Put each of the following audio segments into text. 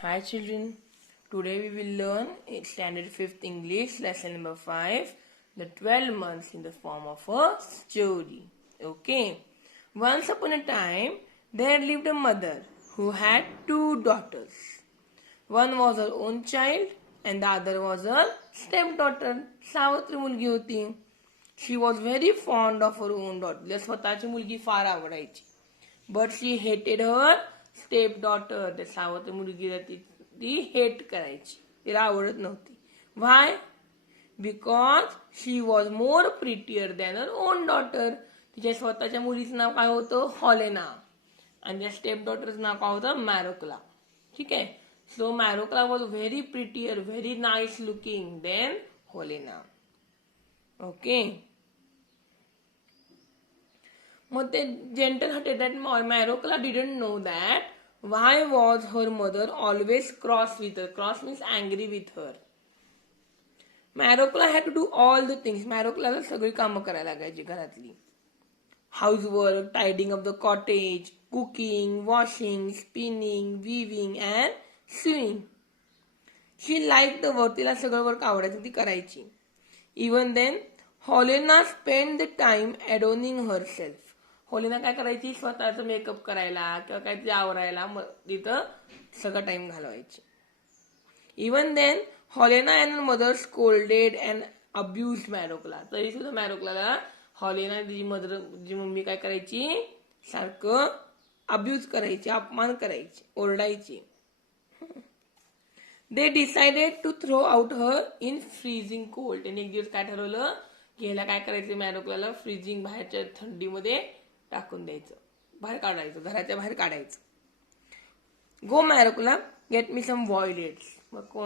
Hi children, today we will learn standard 5th English lesson number 5, the 12 months in the form of a story. Okay, once upon a time there lived a mother who had two daughters. One was her own child and the other was her stepdaughter. सावत्र मुलगी होती. She was very fond of her own daughter. तिला स्वतःची मुलगी फार आवडायची. But she hated her stepdaughter. त्या सावत्र मुलगीला ती हेट करायची. तिला आवडत नव्हती. Why? Because she was more prettier than her own daughter. तिच्या स्वतःच्या मुलीचं नाव काय होतं? हॉलेना. आणि त्या स्टेपडॉटरचं नाव काय होतं? मॅरोकला. ठीक आहे. So Marokla was very prettier, very nice looking than Helena. Okay. But the gentle-hearted that Marokla didn't know that why was her mother always cross with her. Cross means angry with her. Marokla had to do all the things. Marokla सगळी कामं करायला लागायची घरातली. Housework, tidying up the cottage, cooking, washing, spinning, weaving and sewing. She liked the work. तिला सगळं work आवडायचं ती करायची. Even then, Helena spent the time adorning herself. Helena काय करायची? स्वतःचं मेकअप करायला किंवा काहीतरी आवरायला तिथं सगळं टाइम घालवायची. Even then, Helena and her mother scolded and abused Marokla. तरी सुद्धा मॅरोकला Helena जी मम्मी काय करायची? सारखं अब्यूज करायची, अपमान करायची, ओरडायची. They decided to throw out her in freezing cold. त्यांनी एक दिवस काय ठरवलं की ह्याला काय करायचं मॅरोकला फ्रीजिंग बाहेरच्या थंडीमध्ये टाकून द्यायचं, बाहेर काढायचं, घराच्या बाहेर काढायचं. Go Marouckla get me some violets. मग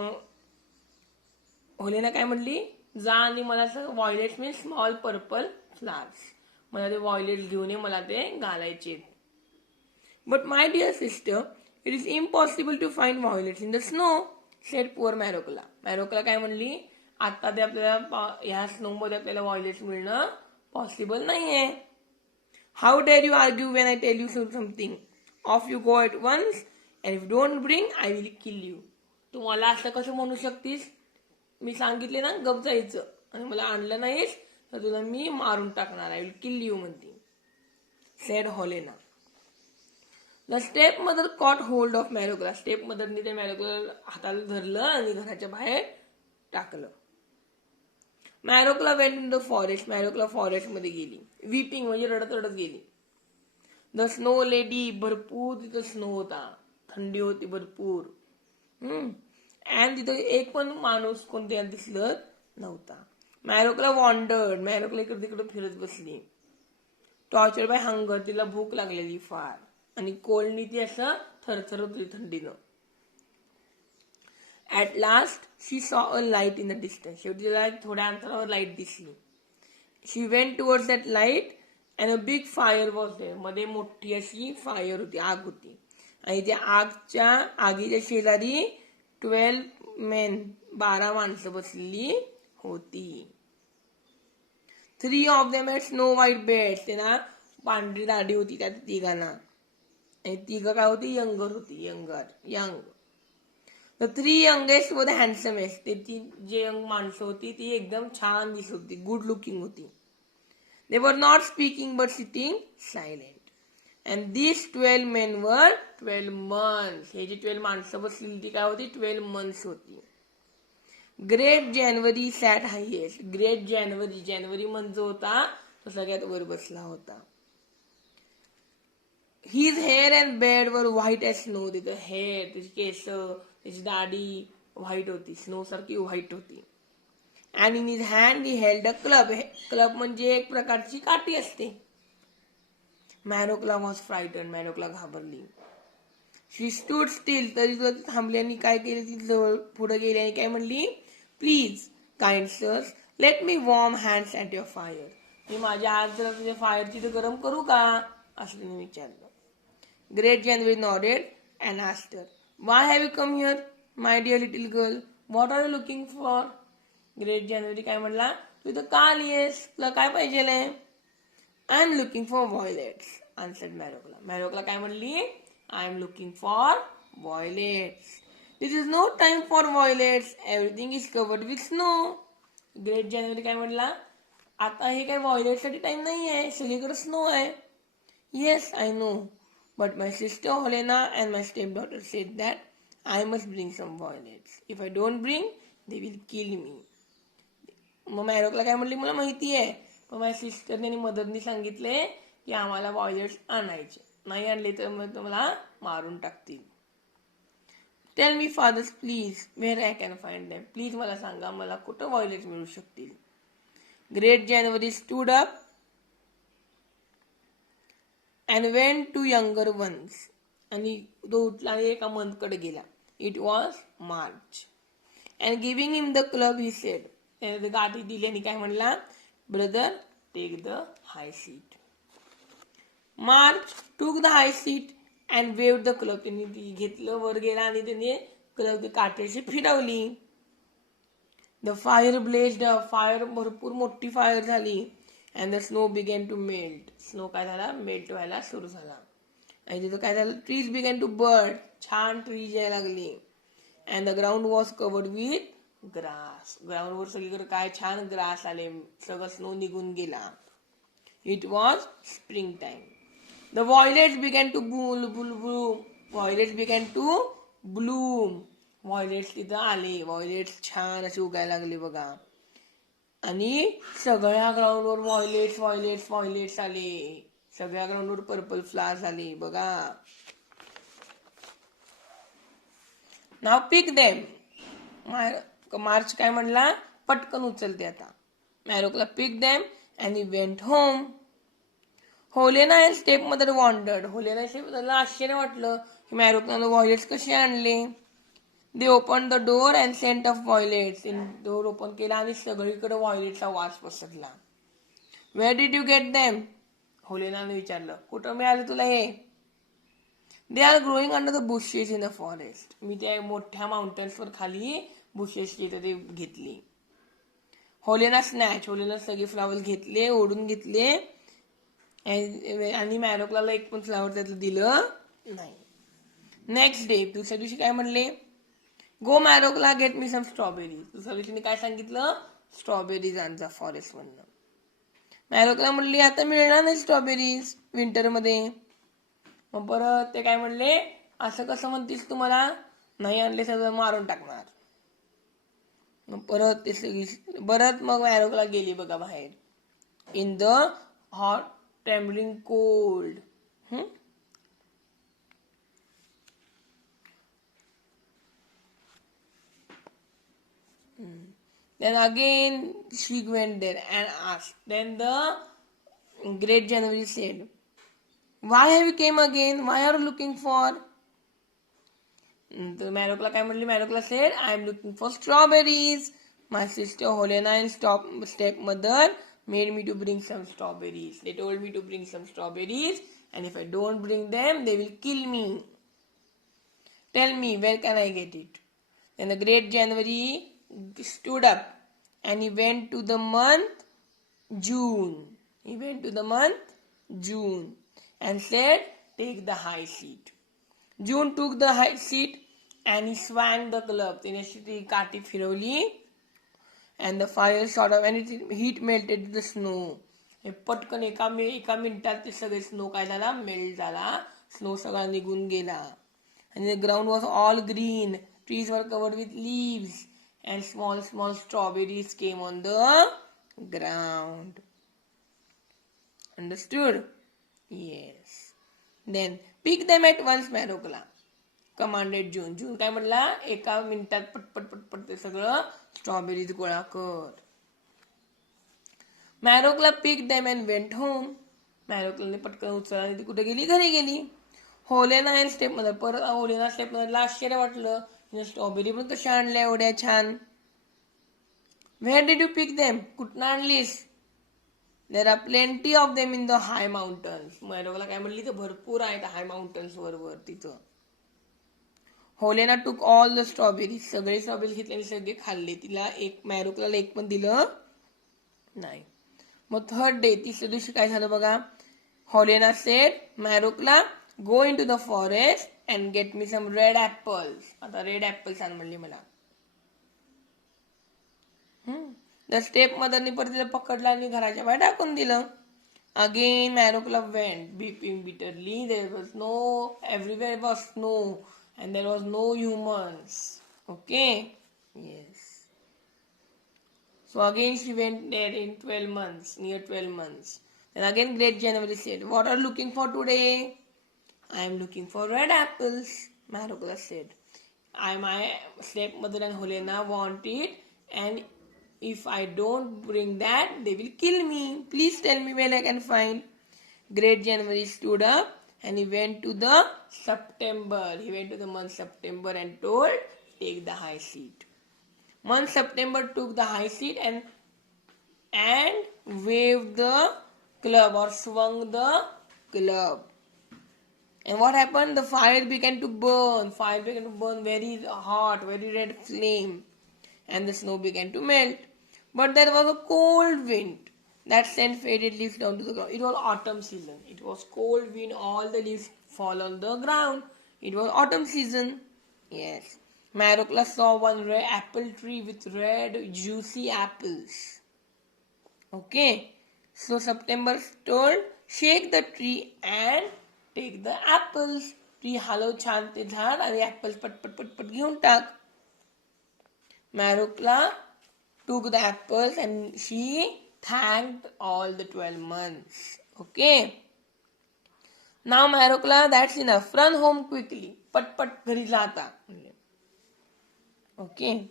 होलेना काय म्हणली? जा आणि मला violets means small purple flowers, मला ते व्हायलेट्स घेऊन ये, मला ते घालायचे. But my dear sister, it is impossible to find violets in the snow, said poor Marouckla. Marouckla काय म्हणली? आता ते आपल्याला ह्या स्नो मध्ये आपल्याला व्हायलेट्स मिळणं पॉसिबल नाहीये. How dare you argue when I tell you something? Off you go at once and if don't bring I will kill you. तू मला असं कसं म्हणू शकतीस? मी सांगितले ना गप जायचं आणि मला आणलं नाहीस तर तुला मी मारून टाकणार, आय विल किल यू म्हणते, said Holena. The step mother caught hold of Marouckla. Step मदरनी त्या मॅरोकला हाताला धरलं आणि घराच्या बाहेर टाकलं. Marouckla went in the forest. Marouckla forest मध्ये गेली. वीपिंग म्हणजे रडत रडत गेली. The snow lady. भरपूर तिथं स्नो होता, थंडी होती भरपूर. अँड तिथं एक पण माणूस कोणत्या दिसलं नव्हता. मॅरोकला वॉन्डर्ड. मॅरोकला इकडे तिकडे फिरत बसली. Torture by hunger. तिला भूक लागलेली फार आणि कोल्डनी ती असं थरथरत होती थंडीनं. At last she saw a light in the distance. शेवटी तिला थोड्या अंतरावर लाईट दिसली. She went towards that light and a big fire was there. मध्ये मोठी अशी फायर होती, आग होती, आणि त्या आगीच्या शेजारी 12 मेन 12 माणसं बसलेली होती. 3 of them had snow white beds. त्यांना पांढरी दाढी होती त्या तिघांना, आणि तिघं काय होती? यंगर होती, young. The 3 youngest were the handsomest. ते जे यंग माणसं होती ती एकदम छान दिसत होती, गुड लुकिंग होती. They were not speaking but sitting silent. And this 12 men were 12 months. हे जे 12 माणसं बसलेली ती काय होती? 12 मंथ्स होती. ग्रेट जानेवारी सॅट हायएस्ट. ग्रेट जानेवारी, जानेवारी मंथ जो होता तो सगळ्यात वर बसला होता. His hair and beard were white as snow. त्याचं हेअर, त्याची केस, त्याची दाढी व्हाईट होती, स्नो सारखी व्हाईट होती. And in his hand he held a club. Club म्हणजे एक प्रकारची काठी असते. मॅरोकला वॉज फ्रायटन. मॅरोकला घाबरली. She stood still. तरी तुला थांबली आणि काय केली? ती जवळ पुढे गेली आणि काय म्हणली? Please kind sirs, let me warm hands at your fire. मी माझ्या हात जरा तुझ्या फायरची तर गरम करू का? असं तिने विचारलं. Great January nodded and asked her, why have you come here, my dear little girl? What are you looking for? Great January काय म्हणला? तू इथं का आलीयस? तुला काय पाहिजे? I am looking for violets, answered Marokla. Marokla काय म्हणली? I am looking for violets. This is no time for violets. Everything is covered with snow. Great January काय म्हटला, आता हे काय व्हायलेटसाठी टाइम नाही आहे, सगळीकडे स्नो आहे. Yes, I know, but my sister Holena and my step daughter said that I must bring some violets. If I don't bring they will kill me. मग मॅरोकला काय म्हटली, मला माहिती आहे, पण माझ्या सिस्टरने आणि मदरनी सांगितले की आम्हाला व्हायलेट्स आणायचे, नाही आणले तर मग तुम्हाला मारून टाकतील. Tell me fathers please where I can find them. Please मला सांगा, मला कुठं व्हायलेट्स मिळू शकतील. Great January stood up and went to younger ones. आणि तो उठला आणि एका मंथकडे गेला. It was March. And giving him the club he said. त्याने गाठी दिली आणि काय म्हणला, brother take the high seat. March took the high seat and wave the club. त्यांनी ती घेतलं, वर गेला आणि त्यांनी क्लब काट्याशी फिरवली. The fire blazed up. Fire भरपूर मोठी फायर झाली. And the snow began to melt. Snow काय झाला, मेल्ट व्हायला सुरू झाला. आणि तिथं काय झालं, ट्रीज बिगॅन टू बर्ड. छान ट्रीज यायला लागली. And the ground was covered with grass. ग्राउंडवर सगळीकडे काय छान ग्रास आले, सगळं स्नो निघून गेला. It was spring time. The violets began to bloom. Violets began to bloom. Violets तिथं आले. व्हायलेट्स छान असे उगायला लागले बघा. आणि सगळ्या ग्राउंडवर व्हायलेट्स व्हायलेट्स व्हायलेट्स आले. सगळ्या ग्राउंडवर पर्पल फ्लावर्स आले बघा. नाव पिक देम. मार्च काय म्हणला, पटकन उचलते आता. Marouckla pick them and he went home. Holena and step mother wondered. Holena step मदरला आश्चर्य वाटलं की मॅरोकला व्हायलेट्स कसे आणले. They open the door and scent of violets. Door open केला आणि सगळीकडे व्हायलेटचा वास पसरला. Where did you get them. होलेनाने विचारलं, कुठं मिळालं तुला हे. They are growing under the bushes in the forest. मी त्या मोठ्या माउंटन्सवर खाली बुशेसची इथं ते घेतली. होलेना स्नॅच. होलेना सगळे फ्लावर्स घेतले, ओढून घेतले आणि मॅरोकला एक पण फ्लावर त्यातलं दिलं नाही. नेक्स्ट डे, दुसऱ्या दिवशी काय म्हणले, गो मॅरोकला गेट मी सम स्ट्रॉबेरीज. दुसऱ्या दिवशी मी काय सांगितलं, स्ट्रॉबेरीज आणजा फॉरेस्ट मधनं. मॅरोकला म्हणली, आता मिळणार नाही स्ट्रॉबेरीज विंटरमध्ये. मग परत ते काय म्हणले, असं कसं म्हणतीस तुम्हाला, नाही आणले सगळं मारून टाकणार. मग परत ते सगळी परत मग मॅरोकला गेली बघा बाहेर. In the hot trembling cold. Then again she went there and asked. Then the great January said, why have you came again? Why are you looking for? तर मॅरोकला काय म्हणली, मॅरोकला said, I am looking for strawberries. My sister Helena and stepmother made me to bring some strawberries. They told me to bring some strawberries, and if I don't bring them, they will kill me. Tell me, where can I get it? Then the great January stood up and he went to the month June. He went to the month June and said, take the high seat. June took the high seat and he swung the club. तिने ती काठी फिरवली and the fire shot up and heat melted the snow. हे पटकन एका मिनिटात ते सगळे स्नो काय झाला, मेल्ट झाला. स्नो सगळा निघून गेला. And the ground was all green. Trees were covered with leaves. And small strawberries came on the ground. Understood? Yes. Then pick them at once, मॅरोकला commanded June. जून काय म्हणला, एका मिनिटात पटपट पटपट ते सगळं स्ट्रॉबेरीज गोळा कर. मॅरोकला picked them and went home. मॅरोकलाने पटकन उचलला आणि ती कुठे गेली, घरी गेली. होलेना अँड स्टेपमदर. परत होलेना स्टेपमदरला आश्चर्य वाटलं, स्ट्रॉबेरी पण कशा आणल्या एवढ्या छान. Where did you pick them? कुठनं आणलीस? There are plenty of them in the high mountains. मॅरोकला काय म्हणली, तर भरपूर आहेत हाय माउंटन्स वर तिथं. होलेना took all the strawberries. सगळे स्ट्रॉबेरी घेतले आणि सगळे खाल्ले. तिला मॅरोकला एक पण दिलं नाही. मग थर्ड डे, तिसऱ्या दिवशी काय झालं बघा. होलेना said, मॅरोकला go into the forest and get me some red apples. आता red apples आण म्हणली मला. The stepmotherनी परत तिला पकडलं आणि घराच्या बाहेर टाकून दिलं. Again Marukla went, weeping bitterly. There was no, everywhere was snow and there was no humans. Okay? Yes. So again she went there in 12 months, near 12 months. Then again Great January said, what are you looking for today? I am looking for red apples, Marukla said. My stepmother and Helena want it, and if I don't bring that, they will kill me. Please tell me where I can find. Great January stood up and he went to the September. He went to the month September and told, take the high seat. Month September took the high seat and waved the club or swung the club. And what happened? The fire began to burn. Fire began to burn very hot, very red flame. And the snow began to melt. But there was a cold wind that sent faded leaves down to the ground. It was autumn season. It was cold wind. All the leaves fall on the ground. It was autumn season. Yes. Marukla saw one red apple tree with red juicy apples. Okay. So September told, shake the tree and take the apples. Tree हलव छान ते झाड आणि apples पट पट पट पट घेऊन टाक. Marukla took the apples and she thanked all the 12 months. Okay. Now Marukla, that's enough. Run home quickly. Pat pat घरी जाता. Okay.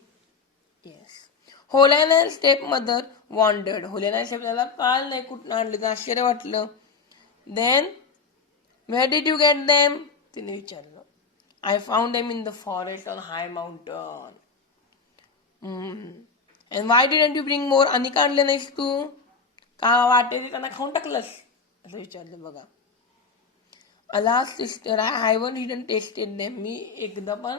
Yes. Helena and stepmother wandered. Helena and stepmother काल नाही कुठं आणलं आश्चर्य वाटलं. Then where did you get them? तिने विचारलं. I found them in the forest on high mountain. And why didn't you bring more? आणि का आणले नाहीस तू? का वाटेल त्यांना खाऊन टाकलंस? असं विचारलं बघा. Alas sister, I haven't even tasted them. मी एकदा पण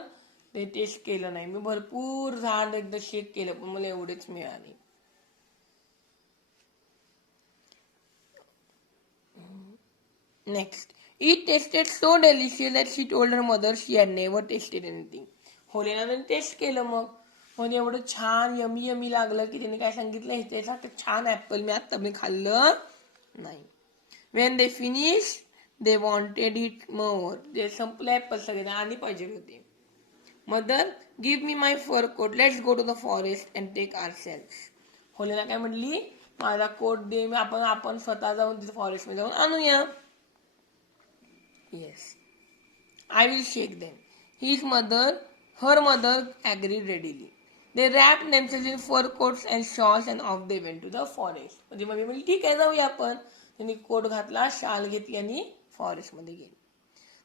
ते टेस्ट केलं नाही. मी भरपूर झाड एकदा शेक केलं पण मला एवढेच मिळाले. Next. It tasted so delicious that she told her mother she had never tasted anything. होलेनाने टेस्ट केलं मग. म्हणजे एवढं छान यमी यमी लागलं की तिने काय सांगितलं ह्याच्यासाठी छान ऍपल मी आता मी खाल्लं नाही. When they finished, they wanted it more. ते संपलं ऍपल सगळे आणि पाहिजे होते. Mother, give me my fur coat. Let's go to the forest and take ourselves. होलेना काय म्हटली माझा कोट दे मी आपण स्वतः जाऊन तिथे फॉरेस्ट मध्ये जाऊन आणूया. Yes. I will shake them. Her mother agreed readily. They wrapped themselves in fur coats and shawls and off they went to the forest. म्हणजे मम्मी म्हणली ठीक आहे जाऊया आपण. त्यांनी कोट घातला, शाल घेतली आणि फॉरेस्ट मध्ये गेली.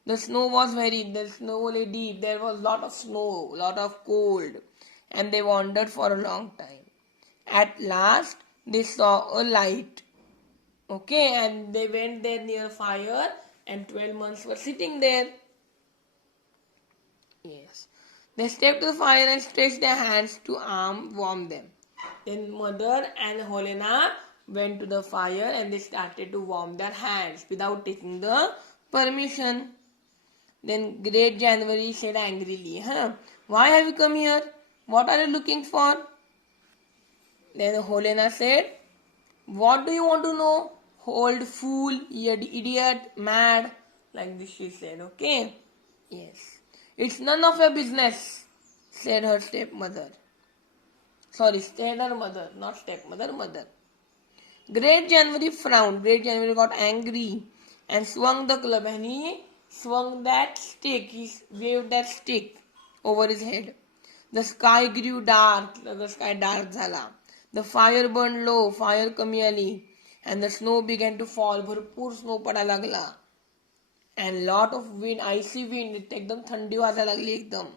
The snow was the snow lay deep. There was lot of snow, lot of cold, and they wandered for a long time. At last, they saw a light. Okay, and they went there near fire, and 12 months were sitting there. Yes. They stepped to the fire and stretched their hands to warm them. Then mother and Helena went to the fire and they started to warm their hands without taking the permission. Then Great January said angrily, why have you come here? What are you looking for? Then Helena said, what do you want to know? Old fool, idiot, mad. Like this she said, okay? Yes. It's none of your business, said her stepmother. Sorry, said her mother, not stepmother, mother. Great January frowned. Great January got angry and swung the club and he swung that stick. He waved that stick over his head. The sky grew dark. The sky dark झाला. The fire burned low. Fire कमी आली. And the snow began to fall. भरपूर snow पडायला लागला. And lot of wind, icy wind. एकदम थंडी वाजायला लागली एकदम.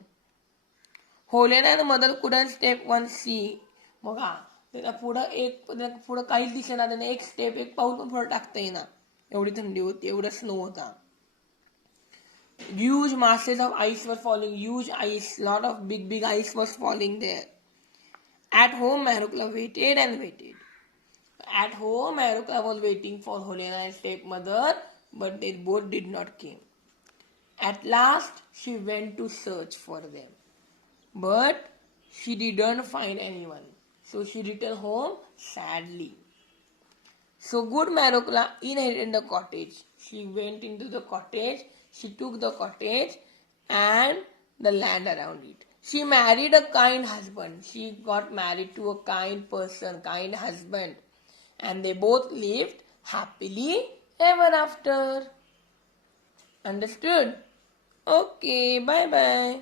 Helena and mother couldn't step one sea. बघा त्याला पुढं काहीच दिसेना त्याने एक स्टेप एक पाऊल पण पुढे टाकता येईना. एवढी थंडी होती, एवढा स्नो होता. Huge masses of ice were falling. Huge ice, lot of big ice was falling there. At home, Marukla waited and waited. At home, Marukla was waiting for Helena and stepmother, but they both did not come. At last, she went to search for them. But she didn't find anyone. So she returned home sadly. So good Marocla inherited the cottage. She went into the cottage. She took the cottage and the land around it. She married a kind husband. She got married to a kind person, kind husband. And they both lived happily ever after. Understood? Okay, bye bye.